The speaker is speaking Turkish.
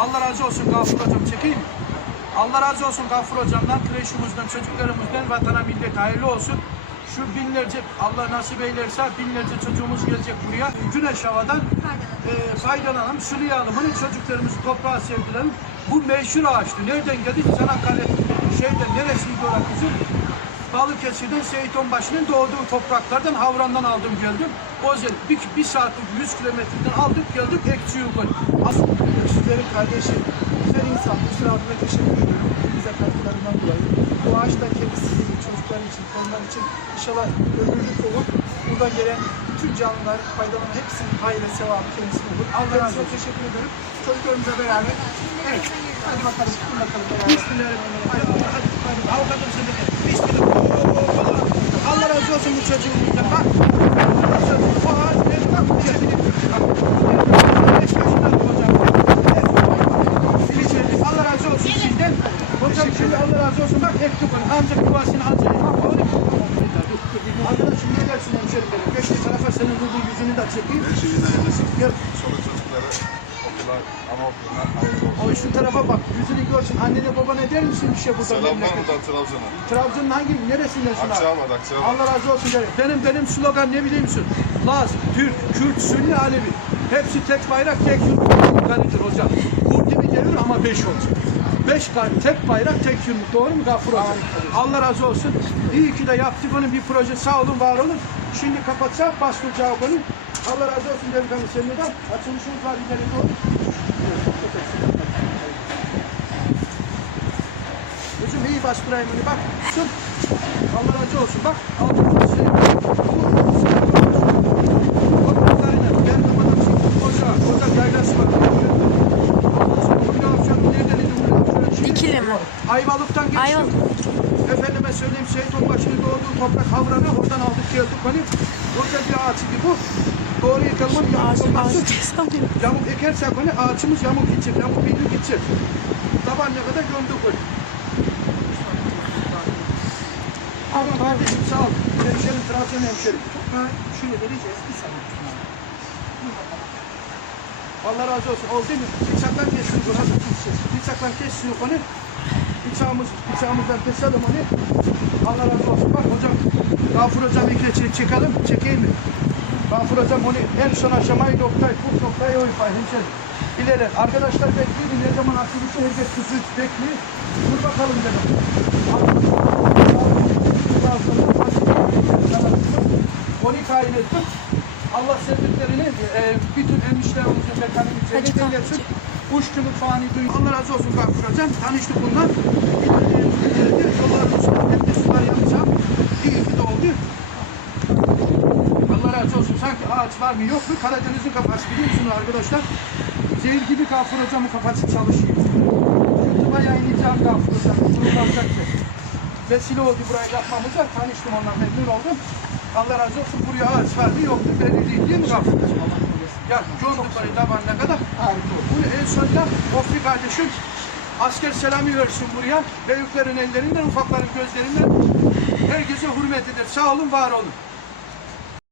Allah razı olsun Gafur hocam çekeyim? Allah razı olsun Gafur hocamdan, kreşimizden, çocuklarımızdan vatana millet hayırlı olsun. Şu binlerce, Allah nasip eylerse binlerce çocuğumuz gelecek buraya. Güneş havadan e, faydalanalım, sulayalım. Hani çocuklarımızı toprağa sevdirelim. Bu meşhur ağaçtı. Nereden geldi? Çanakkale şeyden neresiydi orası kızım? Balıkesir'den Seyit Onbaşı'nın doğduğu topraklardan Havran'dan aldım geldim. Yüzden bir, bir saatlik 100 kilometreden aldık geldik. Aslında Sizlerin kardeşi, güzel insan, Hüsnü abime teşekkür ediyorum. Bize katkılarından dolayı. Bu ağaç da kendisi çocuklar için, torunlar için inşallah ömürlük olur. Buradan gelen bütün canlılar, faydalanan hepsinin hayırlı sevabı kendisine olur. Allah razı olsun. teşekkür ederim. Çocuklarımızla beraber. Evet. Hadi bakalım, bakalım. Bismillahirrahmanirrahim. Hadi, hadi, hadi. Avukatım sen de gel. Bismillah. Allah razı olsun bu çocuğumuzdan. Bak. Bu çocuğun bu ağaç benim bak. Bu Bak. Bilecek. Allah razı olsun sizden. Hocam şimdi Allah razı olsun. Bak ekti bunu. Ancak duasını alacak. Arkadaşım ne dersin hemşerim benim? Bir tarafa senin durduğun yüzünü de çekeyim. Şimdi hayırlısı. Gel. Çoluk çocukları okula, anaokuluna hayırlı olsun. O şu tarafa bak. Yüzünü görsün. Annene babana der misin bir şey burada? Selam var memlekete? buradan Trabzon'a. Trabzon'un hangi neresindesin? Akçaabat, Akçaabat. Allah razı olsun derim. Benim benim slogan ne biliyor musun? Laz, Türk, Kürt, Sünni, Alevi. Hepsi tek bayrak, tek yurt. Yukarıdır hocam. Kur gibi gelir ama beş olacak. Beş kalp, tek bayrak, tek yumruk. Doğru mu Gafur hocam? Allah razı olsun. İyi ki de yaptık onun bir proje. Sağ olun, var olun. Şimdi kapatsak bastıracağı konu. Allah razı olsun delikanlı senin de. Açılışımız var ileri doğru. Kızım iyi bastırayım onu bak. Dur. Allah razı olsun bak. Orada Dikili mi? Ayvalık'tan geçtim. Ayvalık. Efendime söyleyeyim Seyit Onbaşı'nın doğduğu toprak havranı oradan aldık geldik hani. Koca bir ağaç bu. Doğru yıkalım yamuk Ağacı sanıyorum. Yamuk ekersek hani ağaçımız yamuk gidecek. Yamuk bildi gidecek. Tabanca kadar gömdük onu. Tamam kardeşim sağ ol. Hemşerim, Trabzon hemşerim. Ha, şöyle vereceğiz. Bir saniye. Allah razı olsun. Oldu mi? Bıçaktan kessin bunu. Kessin. Bıçaktan kessin onu. Bıçağımız, bıçağımızdan keselim onu. Allah razı olsun. Bak hocam. Gafur hocam ilk çekelim. Çekeyim mi? Gafur hocam onu en son aşamayı noktayı, bu noktayı oyfay hemşerim. İleri. Arkadaşlar bekleyin. Ne zaman açılışı herkes küsür bekleyin. Dur bakalım dedim. Onu tayin ettim. Allah sevdiklerini e, bütün enişlerimizin mekanını cennet eylesin. Uççuluk fani dünya. Allah razı olsun Gafur Hocam. Tanıştık bundan. Hep de sular yapacağım. İyi ki de oldu. Allah razı olsun. Var mı yok mu? Karadeniz'in kafası biliyor musunuz arkadaşlar? Zehir gibi Gafur Hocam'ın kafası çalışıyor. YouTube'a yayınlayacağım Gafur Hocam'ı. Bunu yapacaktır. Vesile oldu burayı yapmamıza. Tanıştım onunla memnun oldum. Allah razı olsun. Buraya ağaç var mı yok mu? Belli değil değil mi Gafur Hocam? Ya gördük parayı tabanına kadar. Bunu en sonunda Ofli kardeşim asker selamı versin buraya. Büyüklerin ellerinden, ufakların gözlerinden. Herkese hürmet eder. Sağ olun, var olun.